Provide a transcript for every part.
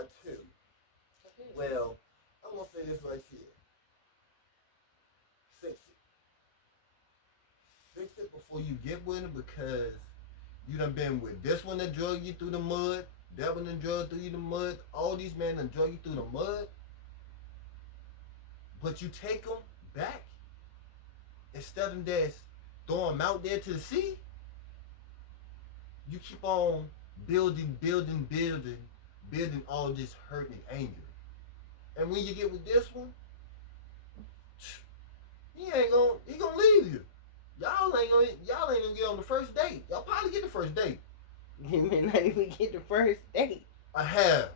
part two. Well, I'm gonna say this right here. Fix it. Fix it before you get with him because you done been with this one that drug you through the mud, that one that drug through you the mud, all these men that drug you through the mud, but you take them back instead of just throwing them out there to the sea. You keep on building all this hurt and anger. And when you get with this one, he gonna leave you. Y'all ain't gonna get on the first date. Y'all probably get the first date. You may not even get the first date. A half.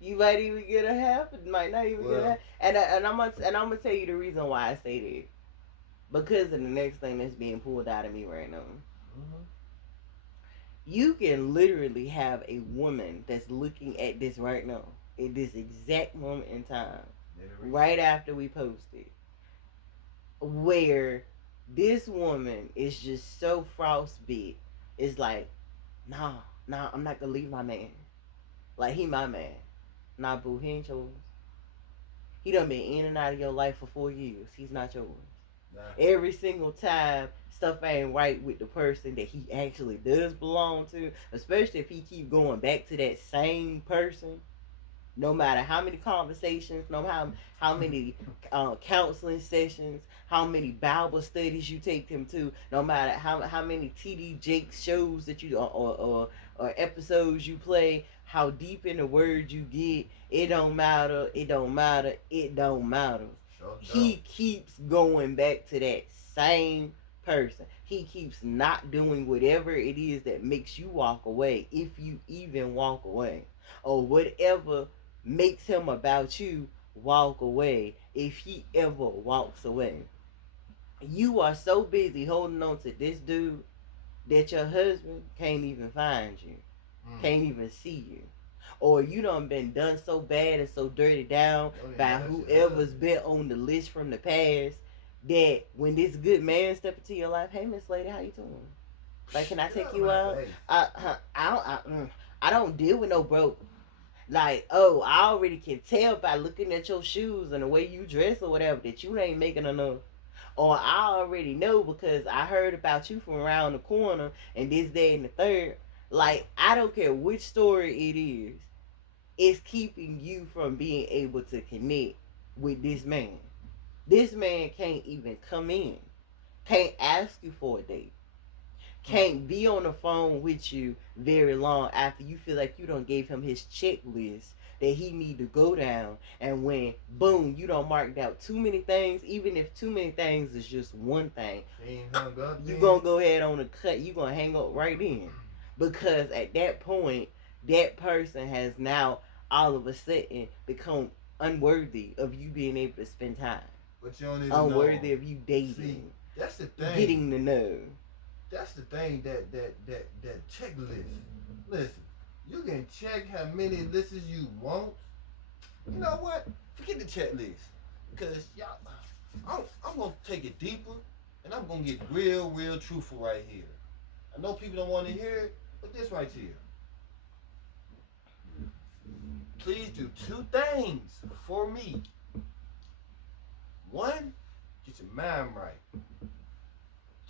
You might even get a half. It might not even get a half. And I'm gonna tell you the reason why I say that. Because of the next thing that's being pulled out of me right now. Mm-hmm. You can literally have a woman that's looking at this right now, at this exact moment in time, right after we posted, where this woman is just so frostbit. It's like, nah, I'm not gonna leave my man. Like, he my man. Nah, boo, he ain't yours. He done been in and out of your life for 4 years. He's not yours. Nah. Every single time stuff ain't right with the person that he actually does belong to, especially if he keep going back to that same person, no matter how many conversations, no matter how many counseling sessions, how many Bible studies you take him to, no matter how many TD Jakes shows that you or episodes you play, how deep in the word you get, it don't matter. Sure, he keeps going back to that same person. He keeps not doing whatever it is that makes you walk away, if you even walk away, or whatever makes him about you walk away, if he ever walks away. You are so busy holding on to this dude that your husband can't even find you, can't even see you. Or you done been done so bad and so dirty down by whoever's been on the list from the past, that when this good man step into your life, hey Miss Lady, how you doing? Like, can I take you out? I don't deal with no broke. Like, oh, I already can tell by looking at your shoes and the way you dress or whatever that you ain't making enough. Or I already know because I heard about you from around the corner and this, that, and the third. Like, I don't care which story it is. It's keeping you from being able to connect with this man. This man can't even come in. Can't ask you for a date. Can't be on the phone with you very long after you feel like you done gave him his checklist that he need to go down. And when, boom, you done marked out too many things, even if too many things is just one thing, you gonna go ahead on the cut. You gonna hang up right in. Because at that point, that person has now all of a sudden become unworthy of you being able to spend time. But you don't even unworthy know. Of you dating. See, that's the thing. Getting to know. That's the thing, that checklist. Listen, you can check how many lists you want. You know what? Forget the checklist. Because y'all, I'm going to take it deeper, and I'm going to get real truthful right here. I know people don't want to hear it, but this right here. Please do 2 things for me. 1, get your mind right.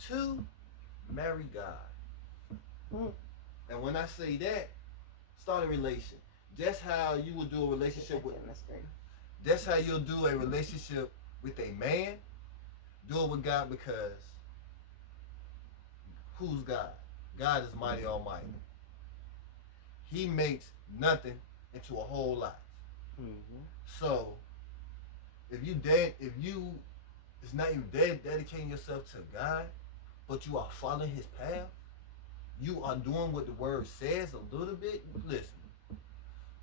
2, marry God. And when I say that, start a relation. That's how you will do a relationship with. That's how you'll do a relationship with a man. Do it with God, because who's God? God is mighty almighty. He makes nothing into a whole lot. Mm-hmm. So if you it's not even dedicating yourself to God, but you are following his path, you are doing what the word says a little bit. Listen,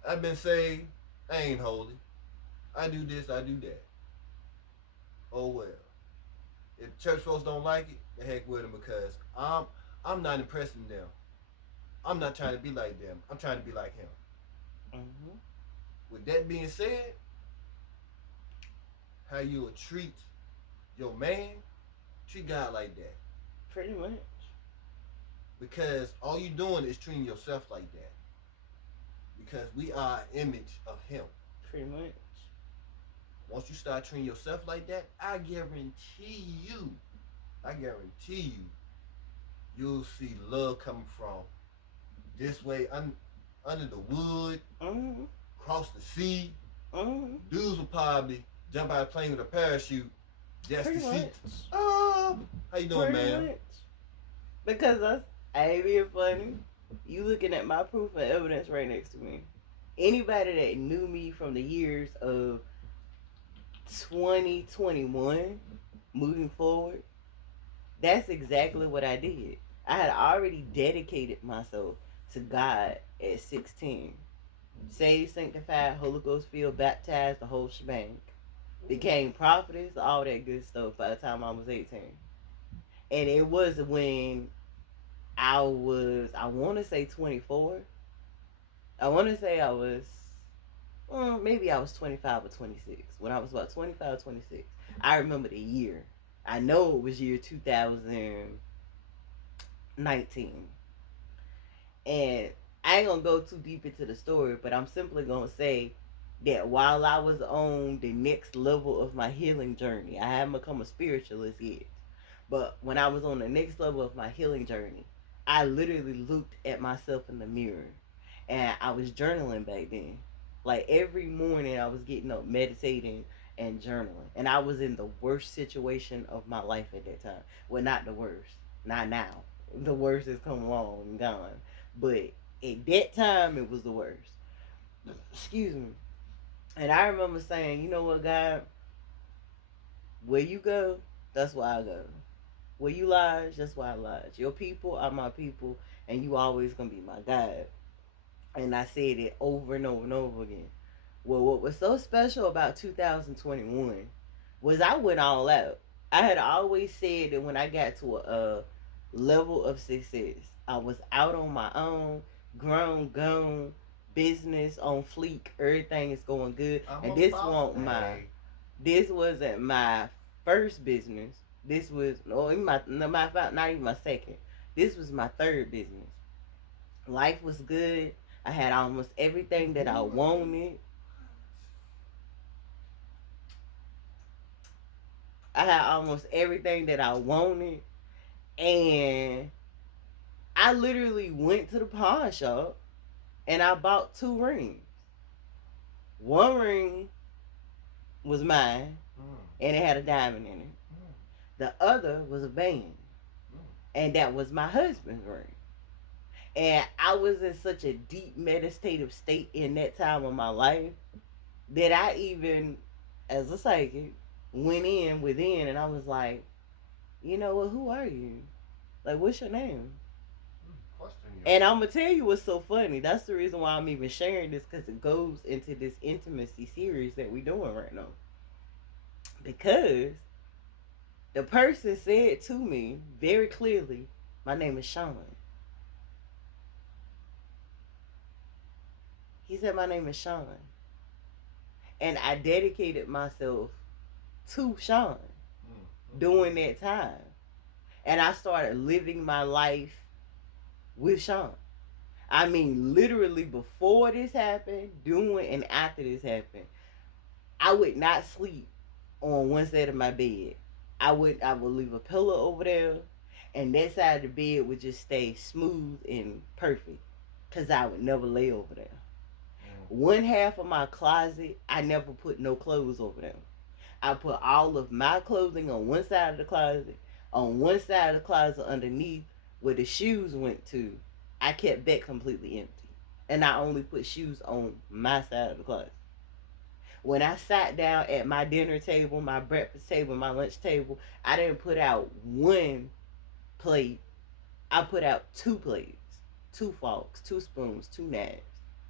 I've been saved, I ain't holy. I do this, I do that. Oh well. If church folks don't like it, the heck with them, because I'm not impressing them. I'm not trying to be like them. I'm trying to be like him. Mm-hmm. With that being said, how you will treat your man, treat God like that. Pretty much. Because all you doing is treating yourself like that. because we are an image of Him. Pretty much. Once you start treating yourself like that, I guarantee you, you'll see love coming from this way under the wood, across the sea. Dudes will probably jump out of the plane with a parachute just Pretty to much. see. Oh, how you doing, Pretty man? much. Because I ain't being funny. You looking at my proof and evidence right next to me. Anybody that knew me from the years of 2021 moving forward, that's exactly what I did. I had already dedicated myself to God at 16. Saved, sanctified, Holy Ghost filled, baptized, the whole shebang. Became prophetess, all that good stuff by the time I was 18. And it was when I want to say 24. I want to say I was, maybe I was 25 or 26. When I was about 25 or 26. I remember the year. I know it was year 2019. And I ain't gonna go too deep into the story, but I'm simply gonna say that while I was on the next level of my healing journey, I haven't become a spiritualist yet. But when I was on the next level of my healing journey, I literally looked at myself in the mirror and I was journaling back then. Like every morning, I was getting up, meditating, and journaling. And I was in the worst situation of my life at that time. Well, not the worst. Not now. The worst has come along and gone. But at that time, it was the worst. Excuse me. And I remember saying, you know what, God? Where you go, that's where I go. Where you lodge, that's where I lodge. Your people are my people, and you always gonna be my God. And I said it over and over and over again. Well, what was so special about 2021 was I went all out. I had always said that when I got to a level of success, I was out on my own, grown, gone, business on fleek, everything is going good. And this wasn't my first business. This was not even my second. This was my third business. Life was good. I had almost everything that I wanted. I had almost everything that I wanted. And I literally went to the pawn shop and I bought 2 rings. One ring was mine and it had a diamond in it. The other was a band. And that was my husband's ring. And I was in such a deep meditative state in that time of my life that I even, as a psychic, went in within and I was like, you know what, who are you? Like, what's your name? And I'm going to tell you what's so funny. That's the reason why I'm even sharing this, because it goes into this intimacy series that we're doing right now. Because the person said to me very clearly, my name is Sean. He said, my name is Sean. And I dedicated myself to Sean during that time. And I started living my life with Sean. I mean, literally before this happened, during and after this happened, I would not sleep on one side of my bed. I would leave a pillow over there, and that side of the bed would just stay smooth and perfect, because I would never lay over there. One half of my closet, I never put no clothes over there. I put all of my clothing on one side of the closet. On one side of the closet underneath where the shoes went to, I kept that completely empty. And I only put shoes on my side of the closet. When I sat down at my dinner table, my breakfast table, my lunch table, I didn't put out one plate. I put out 2 plates, 2 forks, 2 spoons, 2 knives,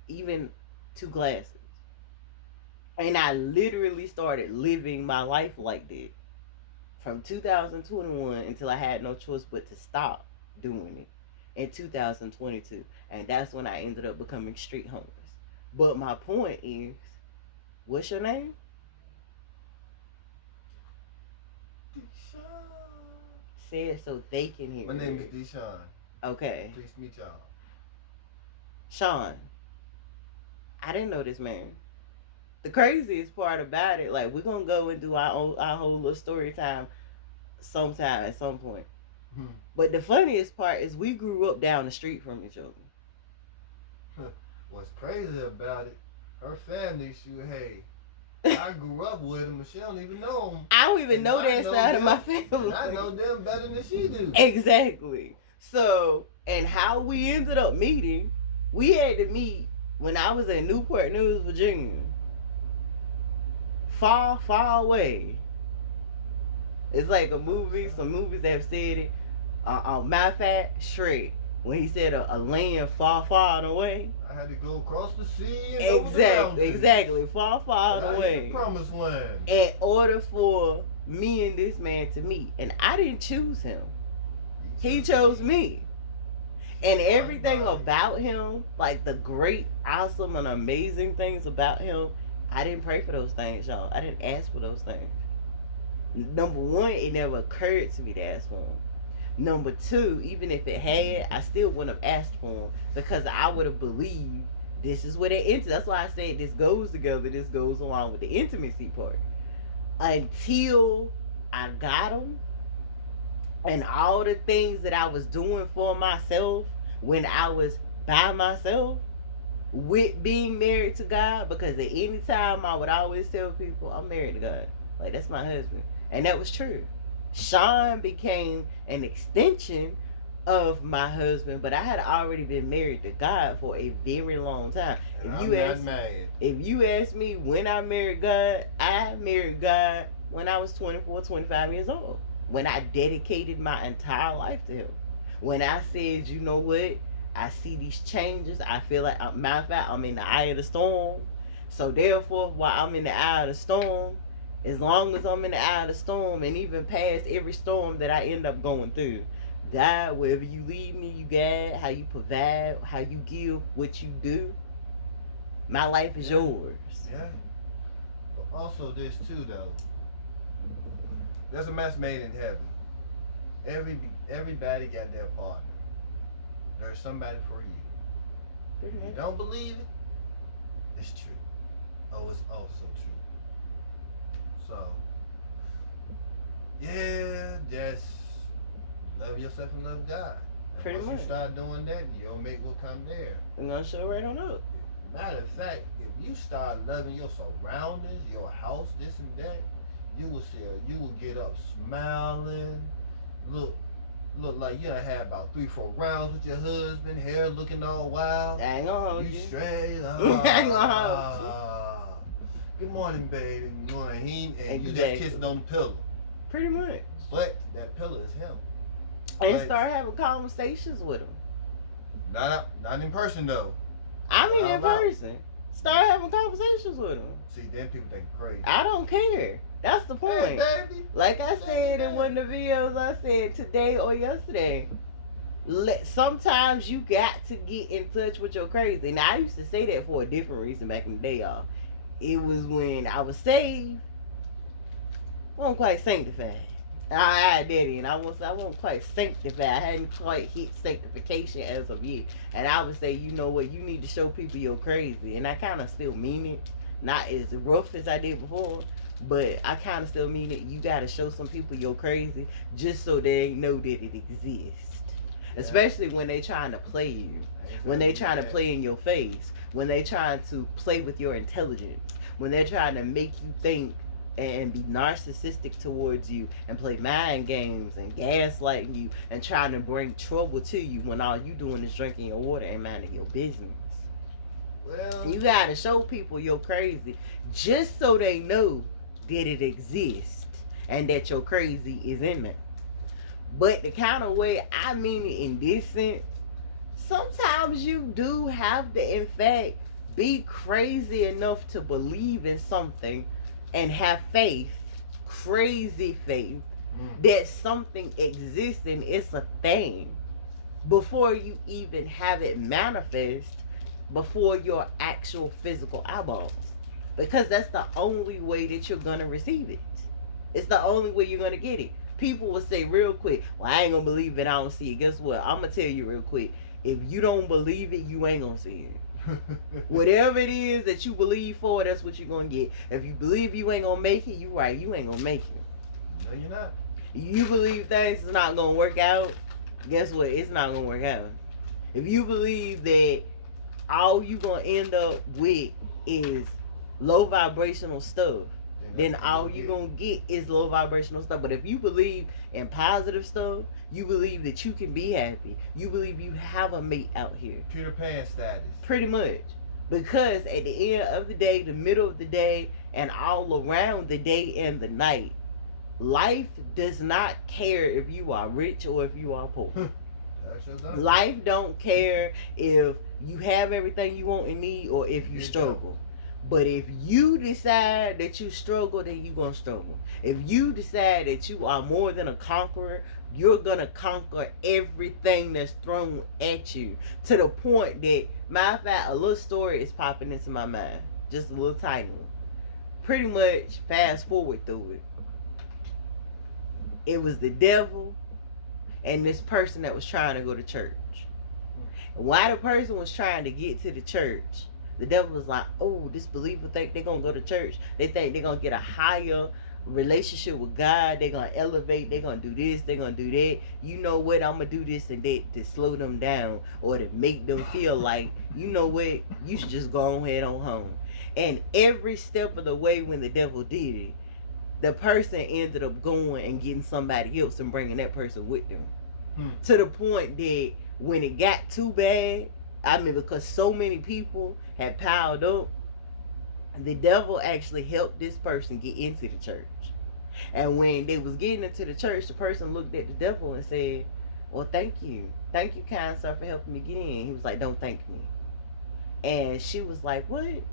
even 2 glasses. And I literally started living my life like that from 2021 until I had no choice but to stop doing it in 2022. And that's when I ended up becoming street homeless. But my point is, what's your name? Deshaun. Say it so they can hear. My name is Deshaun. Okay. Please meet y'all. Sean, I didn't know this man. The craziest part about it, like, we're gonna go and do our whole little story time sometime at some point. But the funniest part is we grew up down the street from each other. What's crazy about it, her family, hey, I grew up with him, but she don't even know him. I don't even know that side of my family. I know them better than she do. Exactly. So, and how we ended up meeting, we had to meet when I was in Newport News, Virginia. Far, far away. It's like a movie. Some movies that have said it. Matter of fact, Shrek, when he said a land far, far away. I had to go across the sea and exactly, far, far away. The promised land. In order for me and this man to meet, and I didn't choose him. He chose me. And everything about him, like the great, awesome, and amazing things about him, I didn't pray for those things, y'all. I didn't ask for those things. Number one, it never occurred to me to ask for him. Number two, even if it had, I still wouldn't have asked for him because I would have believed this is where they enter. That's why I said this goes together. This goes along with the intimacy part. Until I got him and all the things that I was doing for myself when I was by myself with being married to God, because at any time I would always tell people I'm married to God. Like, that's my husband. And that was true. Sean became an extension of my husband, but I had already been married to God for a very long time. If you ask me when I married God, I married God when I was 24, 25 years old. When I dedicated my entire life to him. When I said, you know what? I see these changes. I feel like, matter of fact, I'm in the eye of the storm. So therefore, while I'm in the eye of the storm, as long as I'm in the eye of the storm and even past every storm that I end up going through, God, wherever you lead me, you guide, how you provide, how you give, what you do, my life is yours. Yeah. But also this too, though. There's a match made in heaven. Everybody got their partner. There's somebody for you. If you don't believe it, it's true. Oh, it's also true. So, yeah, just love yourself and love God. And Pretty once much. you start doing that, your mate will come there. I'm gonna show right on up. Matter of fact, if you start loving your surroundings, your house, this and that, you will see. You will get up smiling, look like you done had about 3-4 rounds with your husband, hair looking all wild. I ain't gonna hold you. Straight. I ain't gonna hold you. Good morning, baby. Good morning. And exactly. You just kissing on the pillow. Pretty much. But that pillow is him. And start having conversations with him. Not in person though. I mean in person. Start having conversations with him. See, then people think crazy. I don't care. That's the point. Hey, baby. Like I said in one of the videos, I said today or yesterday, sometimes you got to get in touch with your crazy. Now, I used to say that for a different reason back in the day, y'all. It was when I was saved. I wasn't quite sanctified. I did it, and I wasn't quite sanctified. I hadn't quite hit sanctification as of yet. And I would say, you know what, you need to show people you're crazy. And I kind of still mean it. Not as rough as I did before, but I kind of still mean it. You got to show some people you're crazy just so they know that it exists. Yeah. Especially when they trying to play you. When they trying to play in your face. When they trying to play with your intelligence. When they're trying to make you think and be narcissistic towards you and play mind games and gaslighting you and trying to bring trouble to you when all you doing is drinking your water and minding your business. Well, you gotta show people you're crazy just so they know that it exists and that your crazy is in there. But the kind of way I mean it in this sense, sometimes you do have to in fact be crazy enough to believe in something and have faith, crazy faith, that something exists and it's a thing before you even have it manifest before your actual physical eyeballs. Because that's the only way that you're going to receive it. It's the only way you're going to get it. People will say real quick, well, I ain't going to believe it, I don't see it. Guess what? I'm going to tell you real quick. If you don't believe it, you ain't going to see it. Whatever it is that you believe for, that's what you're gonna get. If you believe you ain't gonna make it, you right, you ain't gonna make it. No, you're not. You believe things is not gonna work out, guess what? It's not gonna work out. If you believe that all you gonna end up with is low vibrational stuff, then all you gonna get is low vibrational stuff. But if you believe in positive stuff, you believe that you can be happy. You believe you have a mate out here. Peter Pan status. Pretty much. Because at the end of the day, the middle of the day, and all around the day and the night, life does not care if you are rich or if you are poor. Life don't care if you have everything you want and need or if you struggle. But if you decide that you struggle, then you're going to struggle. If you decide that you are more than a conqueror, you're going to conquer everything that's thrown at you. To the point that, matter of fact, a little story is popping into my mind. Just a little tiny one. Pretty much fast forward through it. It was the devil and this person that was trying to go to church. And while the person was trying to get to the church, the devil was like, oh, this believer think they're going to go to church. They think they're going to get a higher relationship with God. They're going to elevate. They're going to do this. They're going to do that. You know what? I'm going to do this and that to slow them down or to make them feel like, you know what? You should just go ahead on home. And every step of the way when the devil did it, the person ended up going and getting somebody else and bringing that person with them. To the point that when it got too bad, I mean, because so many people had piled up, the devil actually helped this person get into the church. And when they was getting into the church, the person looked at the devil and said, well, thank you. Thank you, kind sir, for helping me get in. He was like, don't thank me. And she was like, what?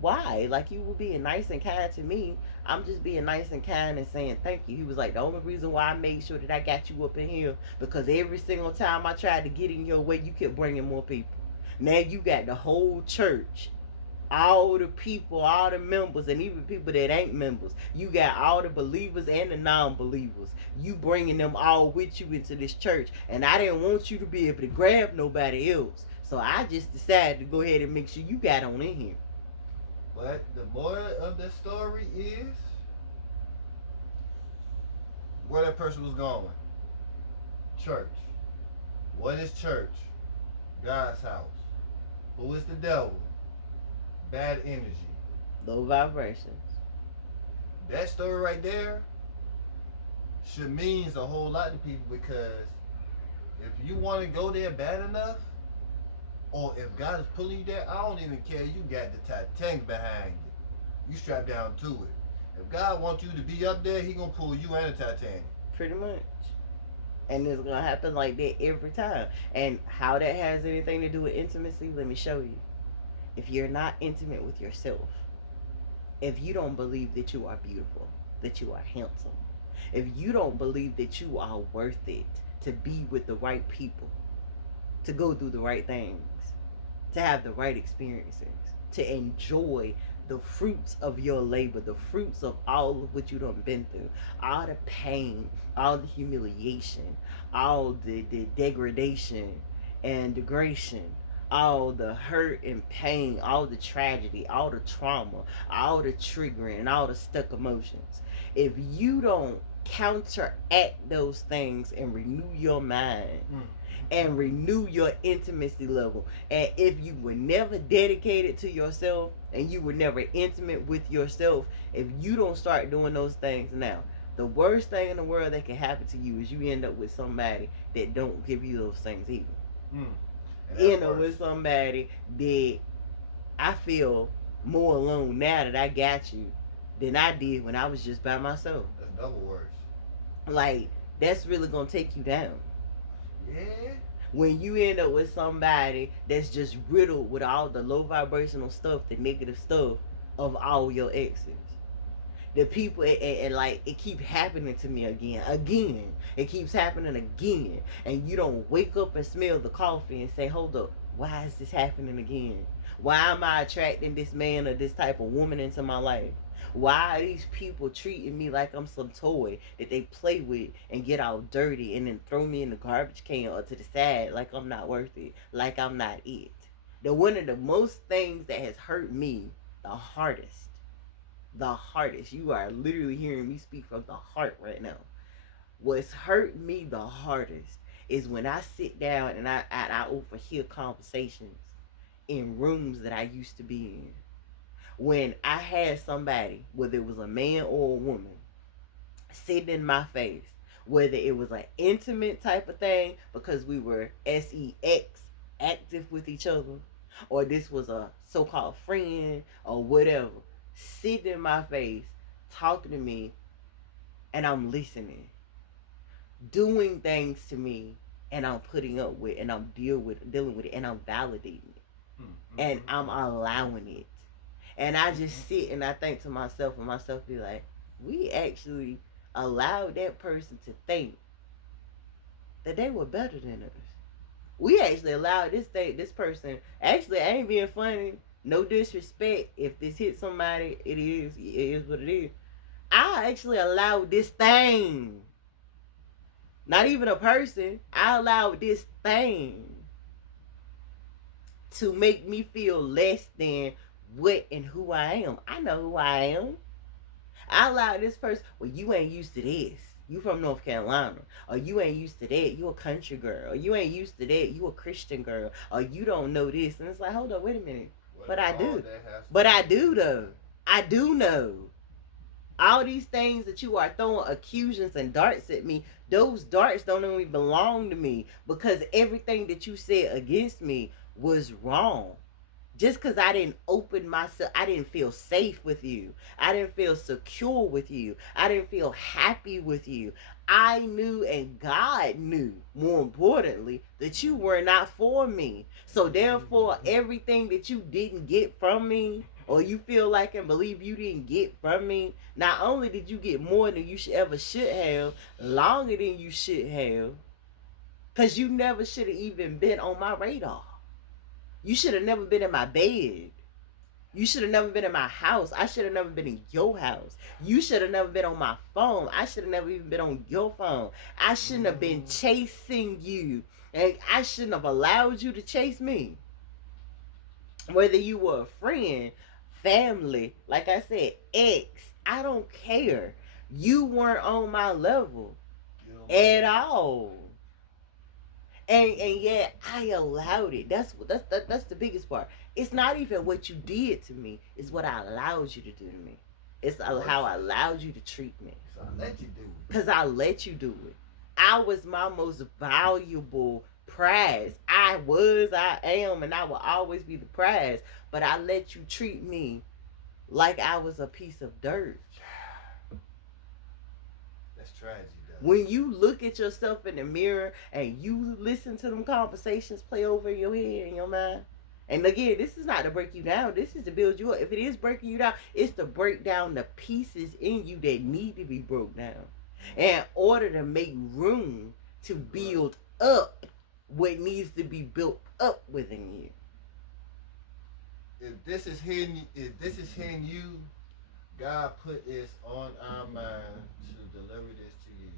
Why? Like, you were being nice and kind to me. I'm just being nice and kind and saying thank you. He was like, the only reason why I made sure that I got you up in here, because every single time I tried to get in your way, you kept bringing more people. Now you got the whole church, all the people, all the members, and even people that ain't members. You got all the believers and the non-believers. You bringing them all with you into this church. And I didn't want you to be able to grab nobody else. So I just decided to go ahead and make sure you got on in here. But the moral of the story is where that person was going. Church. What is church? God's house. Who is the devil? Bad energy. Low vibrations. That story right there should means a whole lot to people, because if you want to go there bad enough, or if God is pulling you there, I don't even care. You got the Titanic behind you. You strapped down to it. If God wants you to be up there, He gonna pull you and the Titanic. Pretty much. And it's gonna happen like that every time. And how that has anything to do with intimacy, let me show you. If you're not intimate with yourself, if you don't believe that you are beautiful, that you are handsome, if you don't believe that you are worth it to be with the right people, to go through the right things, to have the right experiences, to enjoy the fruits of your labor, the fruits of all of what you done been through, all the pain, all the humiliation, all the degradation and degradation, all the hurt and pain, all the tragedy, all the trauma, all the triggering, and all the stuck emotions. If you don't counteract those things and renew your mind, and renew your intimacy level. And if you were never dedicated to yourself and you were never intimate with yourself, if you don't start doing those things now, the worst thing in the world that can happen to you is you end up with somebody that don't give you those things either. End up with somebody that I feel more alone now that I got you than I did when I was just by myself. That's double worse. Like, that's really gonna take you down. Yeah. When you end up with somebody that's just riddled with all the low vibrational stuff, the negative stuff of all your exes. The people, and like, it keep happening to me again. It keeps happening again. And you don't wake up and smell the coffee and say, hold up, why is this happening again? Why am I attracting this man or this type of woman into my life? Why are these people treating me like I'm some toy that they play with and get all dirty and then throw me in the garbage can or to the side like I'm not worth it, like I'm not it? one of the most things that has hurt me the hardest, you are literally hearing me speak from the heart right now. What's hurt me the hardest is when I sit down and I overhear conversations in rooms that I used to be in. When I had somebody, whether it was a man or a woman, sitting in my face, whether it was an intimate type of thing because we were sex active with each other, or this was a so-called friend or whatever, sitting in my face, talking to me, and I'm listening, doing things to me, and I'm putting up with, and I'm dealing with it, and I'm validating it, and I'm allowing it. And I just sit and I think to myself, and myself be like, we actually allowed that person to think that they were better than us. We actually allowed this person. Actually, I ain't being funny. No disrespect. If this hits somebody, it is what it is. I actually allowed this thing. Not even a person. I allowed this thing to make me feel less than what and who I am. I know who I am. I allowed this person, well, you ain't used to this. You from North Carolina. Or you ain't used to that. You a country girl. Or you ain't used to that. You a Christian girl. Or you don't know this. And it's like, hold up, wait a minute. But I do. But I do though. I do know. All these things that you are throwing accusations and darts at me, those darts don't even belong to me, because everything that you said against me was wrong. Just because I didn't open myself, I didn't feel safe with you. I didn't feel secure with you. I didn't feel happy with you. I knew, and God knew, more importantly, that you were not for me. So therefore, everything that you didn't get from me, or you feel like and believe you didn't get from me, not only did you get more than you should have, longer than you should have, because you never should have even been on my radar. You should have never been in my bed. You should have never been in my house. I should have never been in your house. You should have never been on my phone. I should have never even been on your phone. I shouldn't have been chasing you. And I shouldn't have allowed you to chase me. Whether you were a friend, family, like I said, ex, I don't care. You weren't on my level at all. And yet I allowed it. That's the biggest part. It's not even what you did to me. It's what I allowed you to do to me. It's how I allowed you to treat me. So I let you do it. Because I let you do it. I was my most valuable prize. I am, and I will always be the prize. But I let you treat me like I was a piece of dirt. That's tragedy. When you look at yourself in the mirror and you listen to them conversations play over in your head and your mind, and again, this is not to break you down. This is to build you up. If it is breaking you down, it's to break down the pieces in you that need to be broke down in order to make room to build up what needs to be built up within you. If this is hitting you, God put this on our mind to deliver this to you.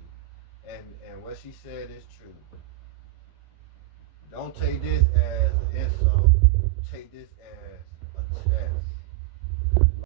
And what she said is true. Don't take this as an insult. Take this as a test.